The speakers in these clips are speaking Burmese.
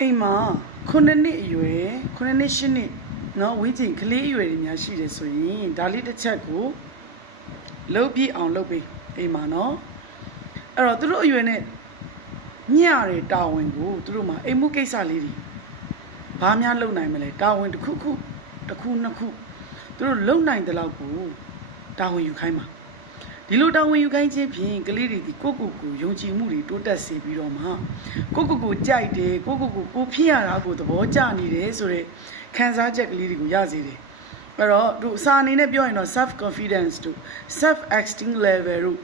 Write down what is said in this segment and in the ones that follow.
အိမ်မှာခုနှစ်နှစ်အရွယ်ခုနှစ်နှစ်ရှစ်နှစ်နော်ဝင်းကျင်ကလေးအရွယ်တွေများရှိတယ်ဆိုရင်ဒါလေးတစ်ချက်ကိုလှုပ်ပြည့်အောင်လုပ်ပေးအိမ်မှာနော်အဲ့တော့သူတို့အရွယ်နဲ့ညရတာဝန်ကိုသူတို့မှာအိမ်မှုကိစ္စလေးတွေဘာများလုပ်နိုင်မလဲတာဝန်တစ်ခုခုတစ်ခုနှစ်ခုသူတို့လုပ်နိုင်တဲ့လောက်ကိုတာဝန်ယူခိုင်းပါ ဒီလိုတာဝန်ယူခိုင်းခြင်းဖြင့်ကလေးတွေဒီကိုယ့်ကိုယ်ကိုယုံကြည်မှုတွေတိုးတက်စေပြီးတော့မှကိုယ့်ကိုယ်ကိုကြိုက်တယ်ကိုယ့်ကိုယ်ကိုကိုဖြစ်ရတာကိုသဘောကျနေတယ်ဆိုတော့ခံစားချက်ကလေးတွေကိုရစေတယ်အဲ့တော့သူစာအနေနဲ့ပြောရင်တော့ self confidence တို့ self esteem level တို့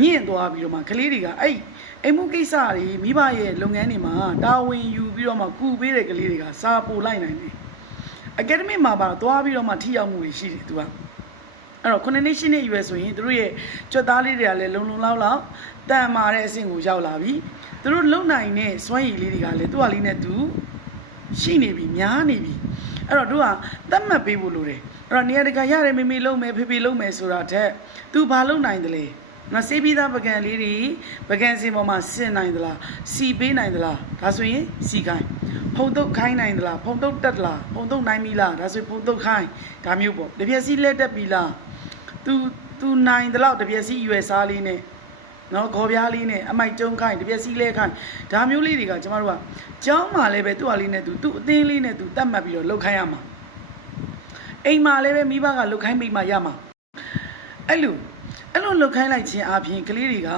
မြင့်သွားပြီးတော့မှကလေးတွေကအဲ့အိမ်မှုကိစ္စတွေမိဘရဲ့လုပ်ငန်းတွေမှာတာဝန်ယူပြီးတော့မှကူပေးတဲ့ကလေးတွေကစာပို့လိုက်နိုင်တယ် academic မှာပါတော့သွားပြီးတော့မှထိရောက်မှုတွေရှိတယ်သူက အဲ့တော့ခုနှစ်နှစ်ရှင်းနှစ်ရွယ်ဆိုရင်သူတို့ရဲ့ကြွက်သားလေးတွေကလည်းလုံလုံလောက်လောက်တန်မာတဲ့အဆင့်ကိုရောက်လာပြီသူတို့လုံနိုင်တဲ့စွမ်းရည်လေးတွေကလည်းသူ့ဟာလေးနဲ့သူရှိနေပြီများနေပြီအဲ့တော့တို့ကသတ်မှတ်ပေးဖို့လိုတယ်အဲ့တော့နေရာတကာရတယ်မေမေလုံမယ်ဖေဖေလုံမယ်ဆိုတာထက် तू ဘာလုံနိုင်တယ်လဲငါစေးပြီးသားပကံလေးတွေပကံစင်ပေါ်မှာဆင်နိုင်သလားစီပေးနိုင်သလားဒါဆိုရင်စီခိုင်း ဖုံတုတ်ခိုင်းနိုင်သလားဖုံတုတ်တက်လားဖုံတုတ်နိုင်ပြီလားဒါဆိုဖုံတုတ်ခိုင်းဒါမျိုးပေါ့တပြက်စီလက်တက်ပြီလား तू तू နိုင်သလောက်တပြက်စီရွယ်စားလေးနဲ့နော်ခေါ်ပြားလေးနဲ့အမိုက်ကျုံခိုင်းတပြက်စီလဲခိုင်းဒါမျိုးလေးတွေကကျမတို့ကကျောင်းမှာလည်းပဲသူ့အလေးနဲ့သူသူ့အသင်းလေးနဲ့သူတတ်မှတ်ပြီးတော့လှုပ်ခိုင်းရမှာအိမ်မှာလည်းပဲမိဘကလှုပ်ခိုင်းမိမှရမှာအဲ့လိုအဲ့လိုလှုပ်ခိုင်းလိုက်ခြင်းအပြင်ကလေးတွေက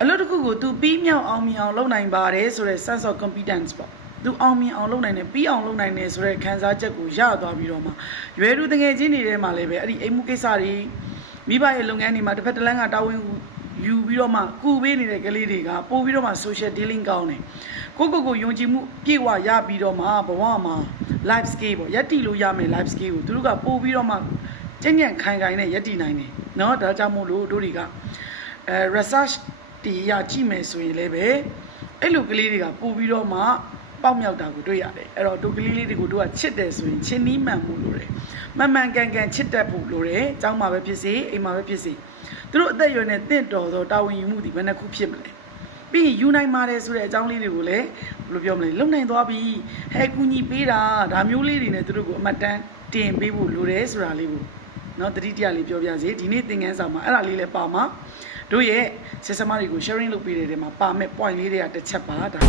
အလုပ်တစ်ခုကိုသူပြီးမြောက်အောင်မြင်အောင်လုပ်နိုင်ပါတယ်ဆိုတဲ့ sense of competence ပေါ့ သူအောင်မြင်အောင်လုပ်နိုင်တယ်ပြီးအောင်လုပ်နိုင်တယ်ဆိုတဲ့ခံစားချက်ကိုရသွားပြီးတော့မှရွယ်သူတငယ်ချင်းတွေထဲမှာလည်းပဲအဲ့ဒီအိမ်မှုကိစ္စတွေမိဘရဲ့လုပ်ငန်းတွေမှာတစ်ဖက်တစ်လမ်းကတာဝန်ယူပြီးတော့မှကူပေးနေတဲ့ကလေးတွေကပို့ပြီးတော့မှ social dealing ကောင်းတယ်ကိုယ့်ကိုယ်ကိုယုံကြည်မှုပြည့်ဝရပြီးတော့မှဘဝမှာ life skill ပေါ့ရက်တီလို့ရမယ် life skill ကိုသူတို့ကပို့ပြီးတော့မှကျင့်ကြံခိုင်ခိုင်နဲ့ရက်တီနိုင်တယ်เนาะဒါကြောင့်မို့လို့တို့တွေကအဲ research တီးရကြည့်မယ်ဆိုရင်လည်းပဲအဲ့လိုကလေးတွေကပို့ပြီးတော့မှ ပေါက်မြောက်တာကိုတွေ့ရတယ်အဲ့တော့တို့ကလေးလေးတွေကိုတို့ကချစ်တယ်ဆိုရင်ချင်းနီးမှန်မှုလိုတယ်မှန်မှန်ကန်ကန်ချစ်တတ်ဖို့လိုတယ်အเจ้าမှာပဲဖြစ်စေအိမ်မှာပဲဖြစ်စေသူတို့အသက်အရွယ်နဲ့တင့်တော်သောတာဝန်ယူမှုဒီဘယ်နှခုဖြစ်မလဲပြီးရင်ယူနိုင်ပါတယ်ဆိုတဲ့အကြောင်းလေးတွေကိုလည်းဘယ်လိုပြောမလဲလုံနိုင်သွားပြီဟဲကူညီပေးတာဒါမျိုးလေးတွေနဲ့သူတို့ကိုအမတ်တန်းတင်ပေးဖို့လိုတယ်ဆိုတာလေးကိုเนาะတတိတရလေးပြောပြစေဒီနေ့သင်ခန်းစာမှာအဲ့ဒါလေးလည်းပါမှာတို့ရဲ့ဆက်စမတွေကို sharing လုပ်ပေးတဲ့နေရာမှာပါမဲ့ point လေးတွေကတစ်ချက်ပါဒါ